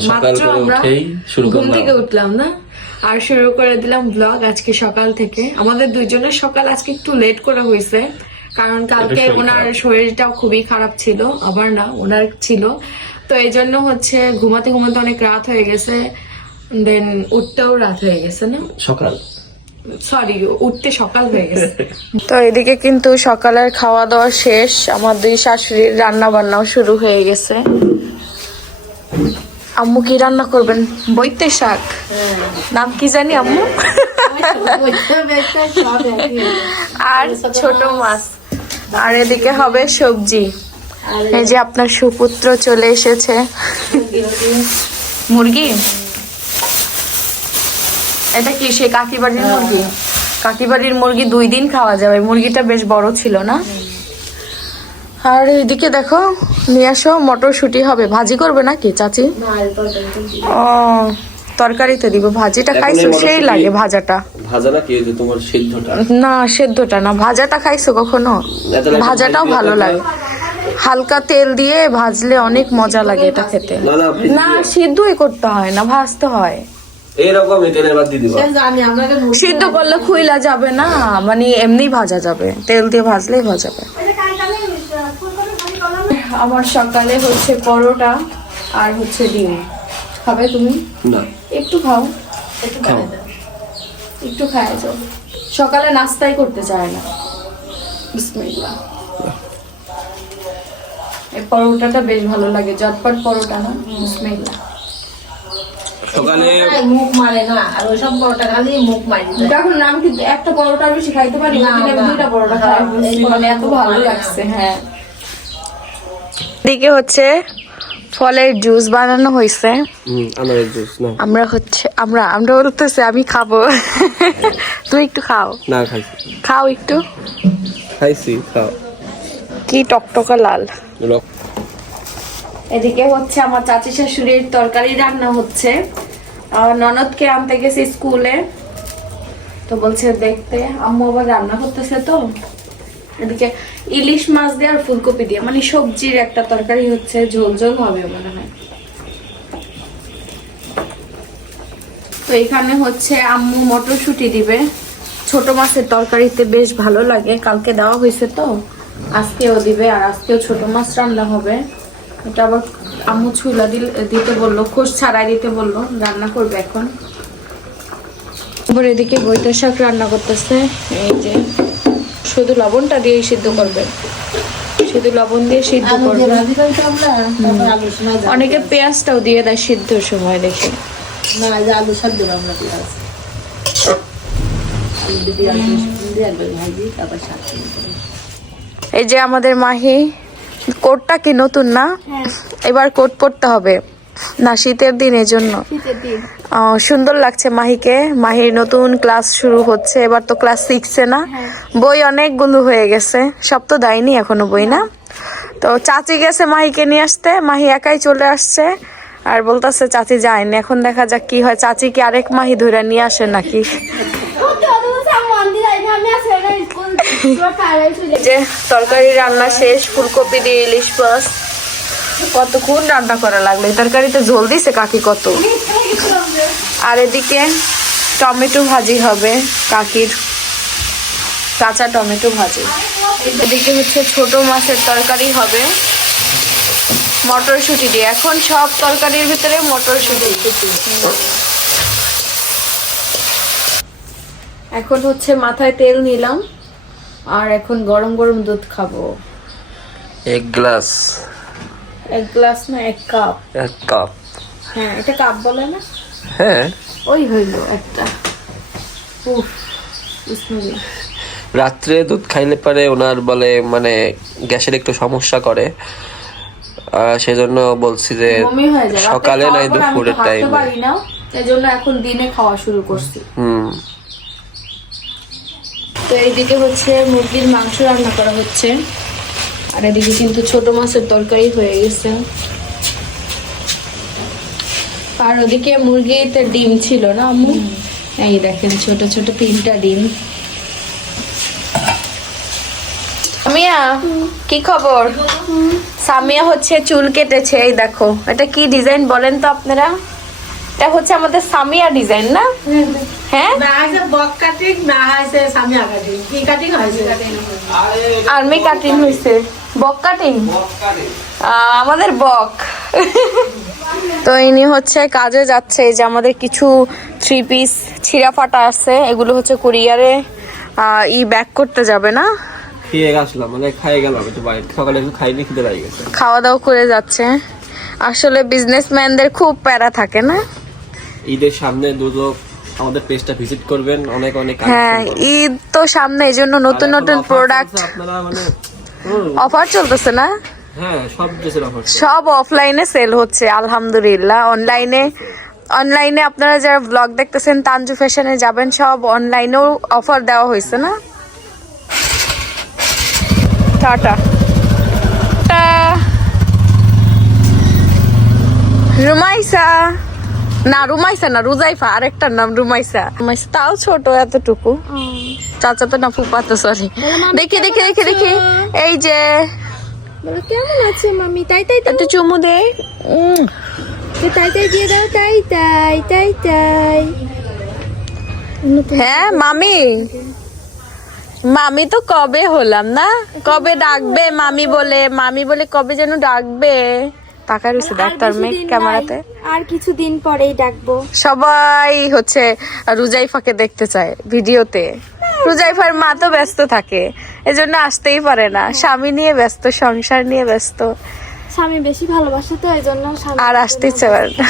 সকাল আর শুরু করে দিলাম ব্লগ আজকে সকাল থেকে। আমাদের দুজনের সকাল আজকে একটু লেট করা হয়েছে কারণ কালকে ওনার শরীরটাও খুবই খারাপ ছিল আবার না ওনার ছিল। তো এই জন্য হচ্ছে ঘুমাতে ঘুমাতে অনেক রাত হয়ে গেছে দেন উঠতেও রাত হয়ে গেছে না? সকাল। সরি উঠতে সকাল হয়ে গেছে। তো এদিকে কিন্তু সকালের খাওয়া দাওয়া শেষ। আমার দুই শাশুড়ির রান্না বান্নাও শুরু হয়ে গেছে। আম্মু কি রান্না করবেন? বইতে শাক? নাম কি জানি আম্মু? আর ছোট মাছ। আর এদিকে হবে সবজি। এই যে আপনার সুপুত্র চলে এসেছে। মুরগি? এটা কি সে কাকিবাড়ির মুরগি? কাকিবাড়ির মুরগি দুই দিন খাওয়া যাবে। মুরগিটা বেশ বড় ছিল না? আর এদিকে দেখো নিয়ে আসো মটরশুটি হবে। ভাজি করবে নাকি চাচি? ও তরকারিতে দিব। ভাজিটা খাইছো? সেই লাগে ভাজাটা। ভাজা ওই যে তোমার সিদ্ধটা? না সেদ্ধটা না। ভাজাটা খাইছো কখনো? ভাজাটাও ভালো লাগে। হালকা তেল দিয়ে ভাজলে অনেক মজা লাগে এটা খেতে। না না না। সিদ্ধই করতে হয় না ভাজতে হয়। এইরকমই তেলের বাদ দিয়ে দিবা। সিদ্ধ করলে খুইলা যাবে না মানে এমনি ভাজা যাবে। তেল দিয়ে ভাজলেই ভাজা যাবে। আমার সকালে হচ্ছে পরোটা আর হচ্ছে ডিম। খাবে তুমি? না। একটু খাও। খাও। একটু খায় যাও। সকালে নাস্তাই করতে চায় না। বিসমিল্লাহ। এই পরোটাটা বেশ ভালো লাগে। জটপট পরোটা না? বিসমিল্লাহ। সকালে মুখ মারে না আর ওইসব বড়টা খালি মুখ মারি দেয়। এখন আমি কি একটা পরোটা বেশি খাইতে পারি না। দুইটা পরোটা খাই হ্যাঁ, মানে এত ভালো লাগছে হ্যাঁ। এদিকে হচ্ছে ফলের জুস বানানো হয়েছে হুম আনারের জুস না। আমরা হচ্ছে আমরা আমরা বলতেছি আমি খাব। তুই একটু খাও। না খাইছি। খাও একটু। খাইছি খাও। কি টকটকা লাল। এদিকে হচ্ছে আমার চাচি শাশুড়ির তরকারি রান্না হচ্ছে। ননদকে আনতে গেছি স্কুলে। তো বলছে, দেখতে, আম্মু আবার রান্না করতেছে তো। এদিকে ইলিশ মাছ দিয়ে আর ফুলকপি দিয়ে মানে সবজির একটা তরকারি হচ্ছে, ঝোল ঝোল হবে মনে হয়। তো এখানে হচ্ছে আম্মু মটরশুঁটি দিবে। ছোট মাছের তরকারিতে বেশ ভালো লাগে, কালকে দেওয়া হয়েছে তো। আজকেও দিবে আর আজকেও ছোট মাছ রান্না হবে। এটা আবার আম্মু ছুলা দিল দিতে বলল খোস ছাড়াই দিতে বলল রান্না করবে এখন। আবার এদিকে বইটা শাক রান্না করতেছে এই যে শুধু লবণটা দিয়ে সিদ্ধ করবে। শুধু লবণ দিয়ে সিদ্ধ করবে। অনেকে পেঁয়াজটাও দিয়ে দেয় সিদ্ধ সময় দেখে। এই যে আমাদের মাহি কোটটা কি নতুন না? এবার কোট পরতে হবে। না শীতের দিন এই জন্য আহ, সুন্দর লাগছে মাহিকে। মাহির নতুন ক্লাস শুরু হচ্ছে। এবার তো ক্লাস সিক্সে না? বই অনেক অনেকগুলো হয়ে গেছে। সব তো দেয়নি এখনও বই না। তো চাচি গেছে মাহিকে নিয়ে আসতে। মাহি একাই চলে আসছে। আর বলতেছে চাচি যায়নি। এখন দেখা যাক কি হয়। চাচি কি আরেক মাহি ধরে নিয়ে আসে নাকি? যে তরকারি রান্না শেষ, ফুলকপি দিয়ে ইলিশ মাছ। কতক্ষণ রান্না করা লাগল? তরকারিতে ঝোল দিছে কাকি কত? আর এদিকে টমেটো ভাজি হবে কাকির। কাঁচা টমেটো ভাজি। এদিকে হচ্ছে ছোট মাছের তরকারি হবে। মটরশুঁটি দিয়ে। এখন সব তরকারির ভিতরে মটরশুঁটি এখন হচ্ছে মাথায় তেল নিলাম। আর এখন গরম গরম দুধ খাব। এক গ্লাস। এক গ্লাস না এক কাপ। এক কাপ। হ্যাঁ এটা কাপ বলে না? হ্যাঁ। ওই হইল একটা। উফ বিসমিল্লাহ। রাত্রে দুধ খাইলে পারে ওনার বলে মানে গ্যাসের একটু সমস্যা করে। সেজন্য বলছি যে সকালে নাই দুপুরের টাইমে পারি না। এই জন্য এখন দিনে খাওয়া শুরু করছি। হুম। তো এইদিকে হচ্ছে মুরগির মাংস রান্না করা হচ্ছে। আর এদিকে কিন্তু ছোট মাছের তরকারি হয়ে গেছে। আর ওদিকে মুরগিতে ডিম ছিল না আম্মু? এই দেখেন ছোট ছোট তিনটা ডিম। সামিয়া কি খবর? সামিয়া হচ্ছে চুল কেটেছে এই দেখো। এটা কি ডিজাইন বলেন তো আপনারা? এটা হচ্ছে আমাদের সামিয়া ডিজাইন না? হ্যাঁ? না আছে বক কাটিং না আছে সামিয়া কাটিং। কি কাটিং হয়েছে আর্মি কাটিং হয়েছে বক কাটিং? আমাদের বক। তো ইনি হচ্ছে কাজে যাচ্ছে যে আমাদের কিছু থ্রি পিস ছিঁড়া ফাটা আছে এগুলো হচ্ছে কুরিয়ারে ই ব্যাক করতে যাবে না? মানে খাওয়া দাওয়া করে যাচ্ছে। আসলে বিজনেসম্যানদের খুব প্যারা থাকে না? ঈদের সামনে দুটো আমাদের পেজটা ভিজিট করবেন অনেক অনেক হ্যাঁ ঈদ তো সামনে এই জন্য নতুন নতুন প্রোডাক্ট আপনারা মানে অফার চলতেছে না? হ্যাঁ সব সব অফলাইনে সেল হচ্ছে আলহামদুলিল্লাহ। অনলাইনে অনলাইনে আপনারা যারা ব্লগ দেখতেছেন তানজু ফ্যাশনে যাবেন সব অনলাইনেও অফার দেওয়া হয়েছে না? টাটা। টা রুমাইসা। না রুমাইসা না রুজাইফা আরেকটার নাম রুমাইসা রুমাইসা তাও ছোট এতটুকু। চাচা তো না ফুপা তো সরি দেখি দেখি দেখি দেখি। এই যে কেমন আছে মামি? তাই তাই একটু চুমু দে। তাই তাই দিয়ে দাও তাই তাই তাই তাই। হ্যাঁ মামি। মামি তো কবে হলাম না? কবে ডাকবে মামি বলে? মামি বলে কবে যেন ডাকবে? তাকার রয়েছে দেখ তোর মেয়ে বেশিদিন ক্যামেরাতে। আর কিছুদিন পরেই ডাকবো। সবাই হচ্ছে রুজাইফাকে দেখতে চায় ভিডিওতে। রুজাইফার মা তো ব্যস্ত থাকে এজন্য আসতেই পারে না। স্বামী নিয়ে ব্যস্ত সংসার নিয়ে ব্যস্ত। স্বামী বেশি ভালোবাসে তো এই জন্য আর আসতে ইচ্ছে করে না।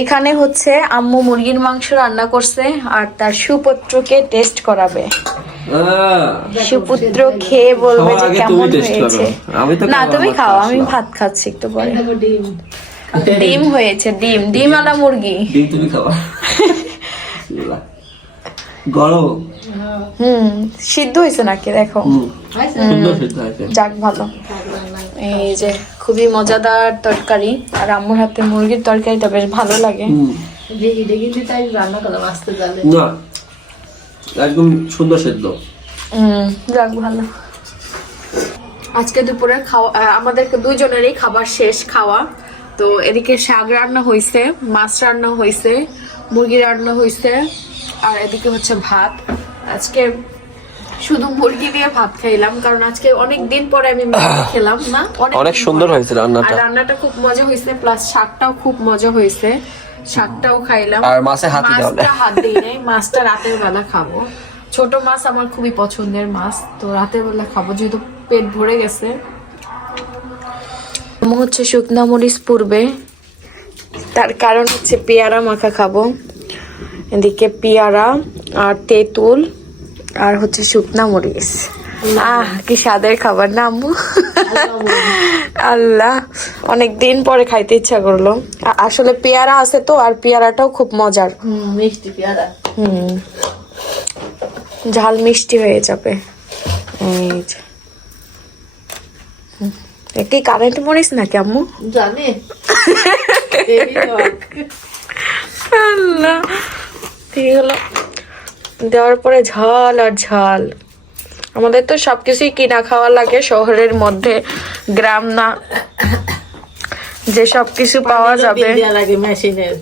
এখানে হচ্ছে আম্মু মুরগির মাংস রান্না করছে আর তার সুপুত্রকে টেস্ট করাবে। সুপুত্র খেয়ে বলবে যে কেমন হয়েছে। করো। আমি তো না তুমি খাও আমি ভাত খাচ্ছি একটু পরে। ডিম। হয়েছে ডিম ডিম আলা মুরগি। ডিম তুমি খাবা। গরম। হুম সিদ্ধ হয়েছে নাকি দেখো। যাক ভালো। এই যে খুবই মজাদার তরকারি আর আম্মুর হাতে মুরগির তরকারিটা বেশ ভালো লাগে। দেখি দেখি তাই রান্না করলাম আসতে একদম সুন্দর সিদ্ধ। যাক ভালো। আজকে দুপুরে খাওয়া দুইজনেরই খাবার শেষ খাওয়া। তো এদিকে শাক রান্না হয়েছে মাছ রান্না হয়েছে মুরগি রান্না হয়েছে আর এদিকে হচ্ছে ভাত। আজকে শুধু মুরগি দিয়ে ভাত খাইলাম কারণ আজকে অনেক দিন পরে আমি খেলাম না। অনেক সুন্দর হয়েছে রান্নাটা। রান্নাটা খুব মজা হয়েছে প্লাস শাকটাও খুব মজা হয়েছে শাকটাও খাইলাম। আর মাছে হাত। মাছটা হাত দিই নাই মাছটা রাতের বেলা খাব। ছোট মাছ আমার খুবই পছন্দের মাছ তো রাতের বেলা খাব যেহেতু পেট ভরে গেছে। হচ্ছে শুকনা মরিচ পূর্বে তার কারণ হচ্ছে পেয়ারা মাখা খাব। এদিকে পেয়ারা আর তেঁতুল আর হচ্ছে শুকনা মরিচ। আহ কি স্বাদের খাবার না আম্মু? আল্লাহ। অনেক দিন পরে খাইতে ইচ্ছা করল। আসলে পেয়ারা আছে তো আর পেয়ারাটাও খুব মজার। মিষ্টি পেয়ারা। হুম। ঝাল মিষ্টি হয়ে যাবে। এই কি কারেন্ট মরিস নাকি আম্মু? জানে। আল্লাহ। ঠিক হলো? দেওয়ার পরে ঝাল আর ঝাল। আমাদের তো সবকিছুই কিনা খাওয়া লাগে শহরের মধ্যে গ্রাম না। যে সবকিছু পাওয়া যাবে।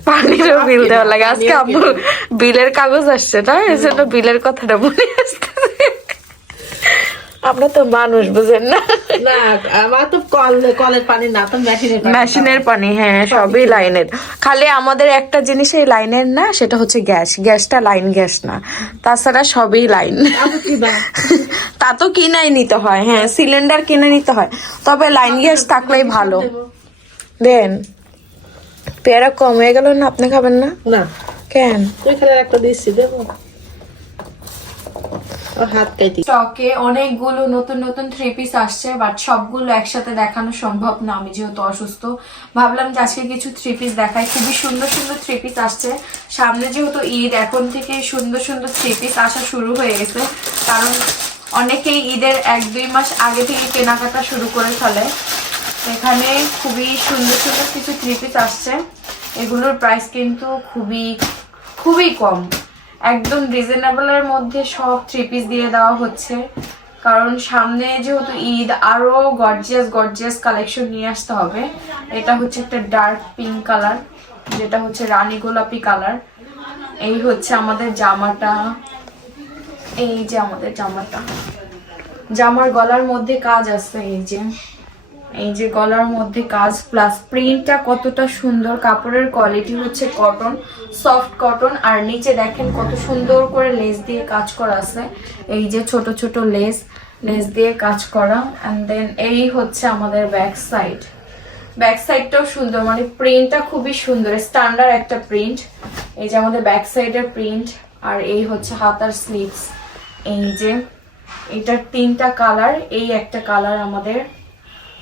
পানিরও বিল দেওয়া লাগে। আজকে আব্বু বিলের কাগজ আসছে না? এই জন্য বিলের কথাটা মনে আসতেছে। আমরা তো মানুষ বুঝেন না? না আমার তো কল কলের পানি না তো মেশিনের মেশিনের পানি হ্যাঁ সবই লাইনের। খালি আমাদের একটা জিনিসই লাইনের না সেটা হচ্ছে গ্যাস। গ্যাসটা লাইন গ্যাস না। তাছাড়া সবই লাইন। তা তো কিনাই নিতে হয় হ্যাঁ সিলিন্ডার কিনে নিতে হয়। তবে লাইন গ্যাস থাকলেই ভালো। দেন পেয়ারা কম হয়ে গেল না আপনি খাবেন না? না। কেন? তুই একটা দিচ্ছি দেবো। স্টকে অনেকগুলো নতুন নতুন থ্রি পিস আসছে বাট সবগুলো একসাথে দেখানো সম্ভব না, আমি যেহেতু অসুস্থ। ভাবলাম যে আজকে কিছু থ্রি পিস খুবই সুন্দর সুন্দর থ্রি পিস আসছে। সামনে যেহেতু ঈদ, এখন থেকে সুন্দর সুন্দর থ্রি পিস আসা শুরু হয়ে গেছে। কারণ অনেকেই ঈদের এক, দুই মাস আগে থেকে কেনাকাটা শুরু করে ফেলে। এখানে খুবই সুন্দর সুন্দর কিছু থ্রি পিস আসছে। এগুলোর প্রাইস কিন্তু খুবই খুবই কম। একদম রিজনেবলের মধ্যে সব থ্রি পিস দিয়ে দেওয়া হচ্ছে। কারণ সামনে যেহেতু ঈদ, আরও গর্জিয়াস গর্জিয়াস কালেকশন নিয়ে আসতে হবে। এটা হচ্ছে একটা ডার্ক পিঙ্ক কালার যেটা হচ্ছে রানী গোলাপি কালার এই হচ্ছে আমাদের জামাটা। এই যে আমাদের জামাটা। জামার গলার মধ্যে কাজ আছে, এই যে। এই যে গলার মধ্যে কাজ প্লাস প্রিন্টটা কতটা সুন্দর, কাপড়ের কোয়ালিটি হচ্ছে কটন সফট কটন আর নিচে দেখেন কত সুন্দর করে লেস দিয়ে কাজ করা আছে। এই যে ছোট ছোট লেস লেস দিয়ে কাজ করা অ্যান্ড দেন এই হচ্ছে আমাদের ব্যাক সাইড ব্যাক সাইডটাও সুন্দর মানে প্রিন্টটা খুবই সুন্দর স্ট্যান্ডার্ড একটা প্রিন্ট এই যে আমাদের ব্যাক সাইডের প্রিন্ট আর এই হচ্ছে হাতার স্লিভস এই যে, এটার তিনটা কালার এই একটা কালার আমাদের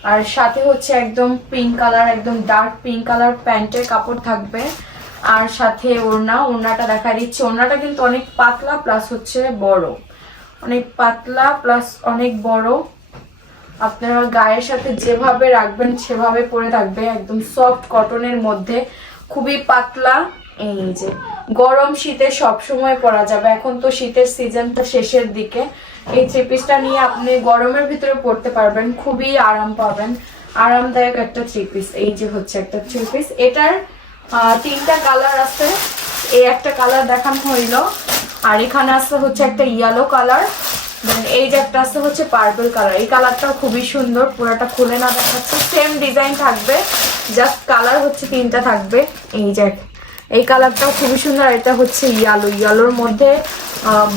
আর সাথে হচ্ছে একদম পিঙ্ক কালার একদম ডার্ক পিঙ্ক কালার প্যান্টের কাপড় থাকবে। আর সাথে ওড়না, ওড়নাটা দেখা দিচ্ছে। ওড়নাটা কিন্তু অনেক পাতলা প্লাস হচ্ছে বড়। অনেক পাতলা প্লাস অনেক বড়। আপনারা গায়ের সাথে যেভাবে রাখবেন সেভাবে পরে থাকবে। একদম সফট কটনের মধ্যে। খুবই পাতলা। এই যে, গরম শীতে সব সময় পরা যাবে। এখন তো শীতের সিজনটা শেষের দিকে। এই থ্রি পিসটা নিয়ে আপনি গরমের ভিতরে পড়তে পারবেন, খুবই আরাম পাবেন। আরামদায়ক একটা থ্রি পিস এই যে হচ্ছে একটা থ্রি পিস এটার তিনটা কালার আছে। এই একটা কালার দেখানো হইল, আর এখানে আছে হচ্ছে একটা ইয়েলো কালার এই যে একটা আছে হচ্ছে পার্পল কালার এই কালারটাও খুবই সুন্দর, পুরোটা খুলে না দেখাচ্ছে। সেম ডিজাইন থাকবে জাস্ট কালার হচ্ছে তিনটা থাকবে। এই যে এই কালারটাও খুবই সুন্দর এটা হচ্ছে ইয়ালো ইয়ালোর মধ্যে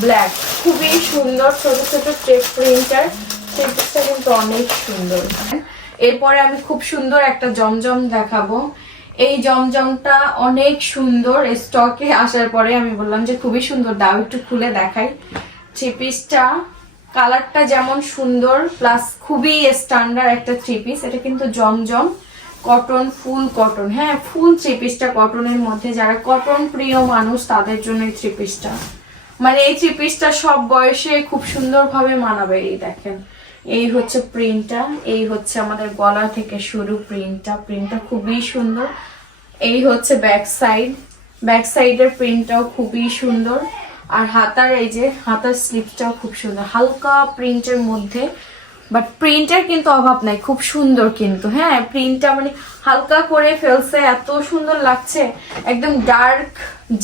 ব্ল্যাক খুবই সুন্দর ছোট ছোট টেপ প্রিন্টার। টেপটা কিন্তু অনেক সুন্দর। এরপরে আমি খুব সুন্দর একটা জমজম দেখাবো। এই জমজমটা অনেক সুন্দর স্টকে আসার পরে আমি বললাম যে খুবই সুন্দর, দাও একটু খুলে দেখাই। থ্রি পিসটা কালারটা যেমন সুন্দর প্লাস খুবই স্ট্যান্ডার্ড একটা থ্রি পিস এটা কিন্তু জমজম। কটন ফুল কটন হ্যাঁ ফুল থ্রি পিসটা কটনের মধ্যে যারা কটন প্রিয় মানুষ, তাদের জন্য এই থ্রি পিসটা মানে এই থ্রি পিসটা সব বয়সে খুব সুন্দরভাবে মানাবে, এই দেখেন। এই হচ্ছে প্রিন্টটা এই হচ্ছে আমাদের গলা থেকে শুরু প্রিন্টটা প্রিন্টটা খুবই সুন্দর। এই হচ্ছে ব্যাক সাইড ব্যাক সাইডের প্রিন্টটাও খুবই সুন্দর। আর হাতার এই যে, হাতার স্লিপটাও খুব সুন্দর। হালকা প্রিন্টের মধ্যে বাট প্রিন্টের কিন্তু অভাব নাই, খুব সুন্দর কিন্তু। হ্যাঁ প্রিন্টটা মানে হালকা করে ফেলছে, এত সুন্দর লাগছে। একদম ডার্ক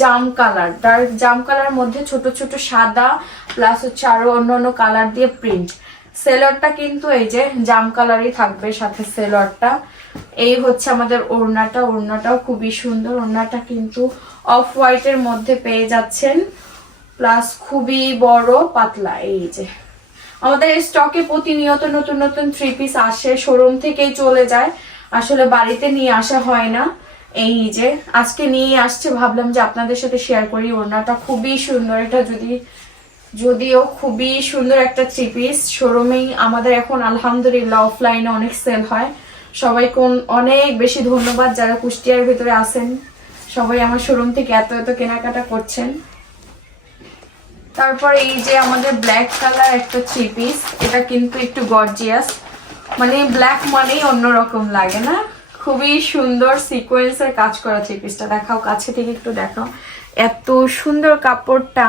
জাম কালার ডার্ক জাম কালার মধ্যে ছোট ছোট সাদা প্লাস হচ্ছে আরও অন্য অন্য কালার দিয়ে প্রিন্ট সেলরটা কিন্তু এই যে জাম কালারই থাকবে সাথে সেলরটা এই হচ্ছে আমাদের ওড়নাটা, ওড়নাটাও খুবই সুন্দর। ওড়নাটা কিন্তু অফ হোয়াইটের মধ্যে পেয়ে যাচ্ছেন প্লাস খুবই বড় পাতলা, এই যে। আমাদের এই স্টকে প্রতিনিয়ত নতুন নতুন থ্রি পিস আসে শোরুম থেকেই চলে যায়। আসলে বাড়িতে নিয়ে আসা হয় না। এই যে, আজকে নিয়ে আসছে, ভাবলাম যে আপনাদের সাথে শেয়ার করি। ওড়নাটা খুবই সুন্দর, এটা যদি, যদিও খুবই সুন্দর একটা থ্রি পিস শোরুমেই আমাদের এখন আলহামদুলিল্লাহ অফলাইনে অনেক সেল হয়। সবাই কোন, অনেক বেশি ধন্যবাদ যারা কুষ্টিয়ার ভিতরে আসেন সবাই আমার শোরুম থেকে এত এত কেনাকাটা করছেন। তারপর এই যে আমাদের ব্ল্যাক কালার একটা থ্রি পিস এটা কিন্তু একটু গর্জিয়াস মানে ব্ল্যাক মানেই অন্যরকম লাগে না? খুবই সুন্দর সিকোয়েন্সের কাজ করা থ্রি পিসটা দেখাও, কাছে থেকে একটু দেখাও। এত সুন্দর কাপড়টা।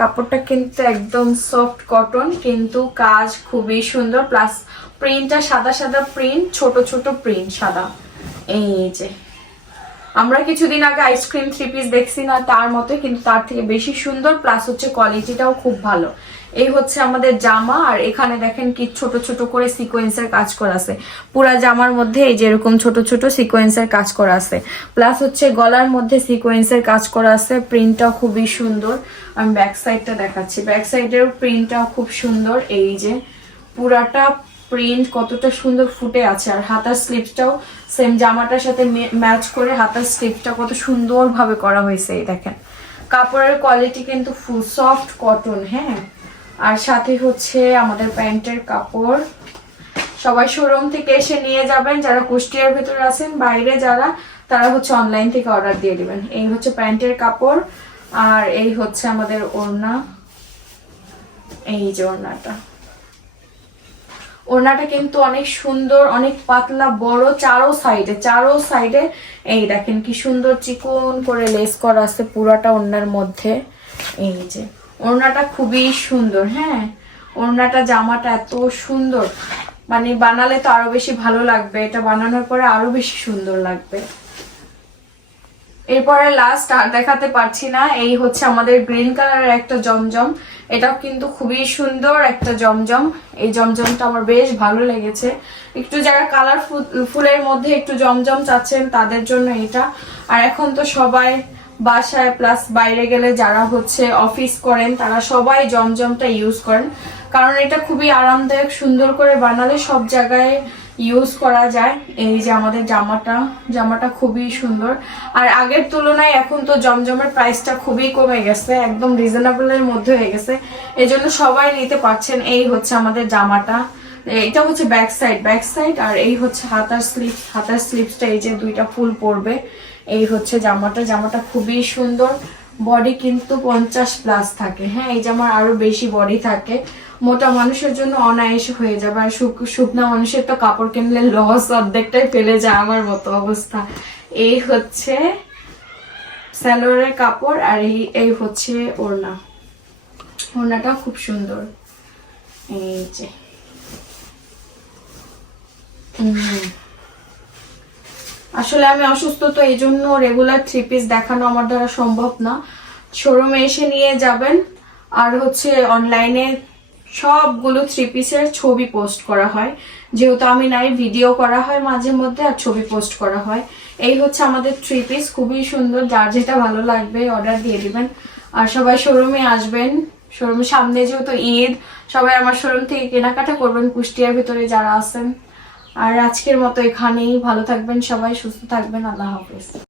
কাপড়টা কিন্তু একদম সফট কটন কিন্তু কাজ খুবই সুন্দর। প্লাস প্রিন্টটা সাদা সাদা প্রিন্ট ছোট ছোট প্রিন্ট সাদা। এই যে। আমরা কিছুদিন আগে আইসক্রিম থ্রি পিস দেখছি না তার মতোই, কিন্তু তার থেকে বেশি সুন্দর প্লাস হচ্ছে কোয়ালিটিটাও খুব ভালো। এই হচ্ছে আমাদের জামা, আর এখানে দেখেন কি ছোট ছোট করে সিকোয়েন্সের কাজ করা আছে। পুরা জামার মধ্যে এই যে এরকম ছোট ছোট সিকোয়েন্সের কাজ করা আছে। প্লাস হচ্ছে গলার মধ্যে সিকোয়েন্সের কাজ করা আছে প্রিন্টটাও খুবই সুন্দর। আমি ব্যাক সাইডটা দেখাচ্ছি। ব্যাক সাইডের প্রিন্টটাও খুব সুন্দর, এই যে পুরাটা প্রিন্ট কতটা সুন্দর ফুটে আছে, আর হাতার স্লিপসটাও সেম জামাটার সাথে ম্যাচ করে হাতার স্লিপটা কত সুন্দরভাবে করা হয়েছে, এই দেখেন। কাপড়ের কোয়ালিটি কিন্তু ফুল সফট কটন হ্যাঁ? আর সাথে হচ্ছে আমাদের প্যান্টের কাপড়। সবাই শোরুম থেকে এসে নিয়ে যাবেন, যারা কুষ্টিয়ার ভেতরে আছেন, বাইরে যারা, তারা হচ্ছে অনলাইন থেকে অর্ডার দিয়ে দিবেন। এই হচ্ছে প্যান্টের কাপড়, আর এই হচ্ছে আমাদের ওড়না। এই যে ওড়নাটা। ওড়নাটা কিন্তু অনেক সুন্দর, অনেক পাতলা, বড় চারো সাইডে চারো সাইডে এই দেখেন কি সুন্দর চিকন করে লেস করা আছে পুরাটা ওড়নার মধ্যে। এই যে, ওড়নাটা খুবই সুন্দর হ্যাঁ? ওড়নাটা, জামাটা এত সুন্দর। মানে বানালে তো আরও বেশি ভালো লাগবে, এটা বানানোর পরে আরও বেশি সুন্দর লাগবে। এরপরে লাস্ট আর দেখাতে পারছি না, এই হচ্ছে আমাদের গ্রিন কালারের একটা জমজম। এটাও কিন্তু খুবই সুন্দর একটা জমজম। এই জমজমটা আমার বেশ ভালো লেগেছে। একটু যারা কালার ফুলের মধ্যে একটু জমজম চাচ্ছেন, তাদের জন্য এটা। আর এখন তো সবাই বাসায় প্লাস বাইরে গেলে যারা হচ্ছে অফিস করেন, তারা সবাই জমজমটা ইউজ করেন। কারণ এটা খুবই আরামদায়ক, সুন্দর করে বানালে সব জায়গায় ইউজ করা যায়। এই যে আমাদের জামাটা জামাটা খুবই সুন্দর। আর আগের তুলনায় এখন তো জমজমের প্রাইসটা খুবই কমে গেছে, একদম রিজনেবলের মধ্যে হয়ে গেছে। এই জন্য সবাই নিতে পারছেন, এই হচ্ছে আমাদের জামাটা। এটা হচ্ছে ব্যাক সাইড ব্যাক সাইড আর এই হচ্ছে হাতার স্লিপ হাতার স্লিপসটা এই যে দুইটা ফুল পড়বে। এই হচ্ছে জামাটা জামাটা খুবই সুন্দর। বডি কিন্তু পঞ্চাশ প্লাস থাকে। হ্যাঁ এই জামার আরও বেশি বডি থাকে। মোটা মানুষের জন্য অনায়াসে হয়ে যাবে। আর শুক- শুকনা মানুষের তো কাপড় কিনলে লস অর্ধেকটাই ফেলে যায় আমার মতো অবস্থা। এই হচ্ছে স্যালোয়ারের কাপড় আর এই এই হচ্ছে ওড়না। ওড়নাটা খুব সুন্দর। এই যে। আসলে আমি অসুস্থ, তো এই জন্য রেগুলার থ্রি পিস দেখানো আমার দ্বারা সম্ভব না। শোরুমে এসে নিয়ে যাবেন। আর হচ্ছে অনলাইনে সবগুলো থ্রি পিসের ছবি পোস্ট করা হয়। যেহেতু আমি নাই ভিডিও করা হয় মাঝে মধ্যে আর ছবি পোস্ট করা হয়। এই হচ্ছে আমাদের থ্রি পিস খুবই সুন্দর। যার যেটা ভালো লাগবে অর্ডার দিয়ে দিবেন। আর সবাই শোরুমে আসবেন। শোরুমের সামনে যেহেতু ঈদ, সবাই আমার শোরুম থেকে কেনাকাটা করবেন কুষ্টিয়ার ভিতরে যারা আছেন। আর আজকের মতো এখানেই। ভালো থাকবেন সবাই, সুস্থ থাকবেন। আল্লাহ হাফেজ।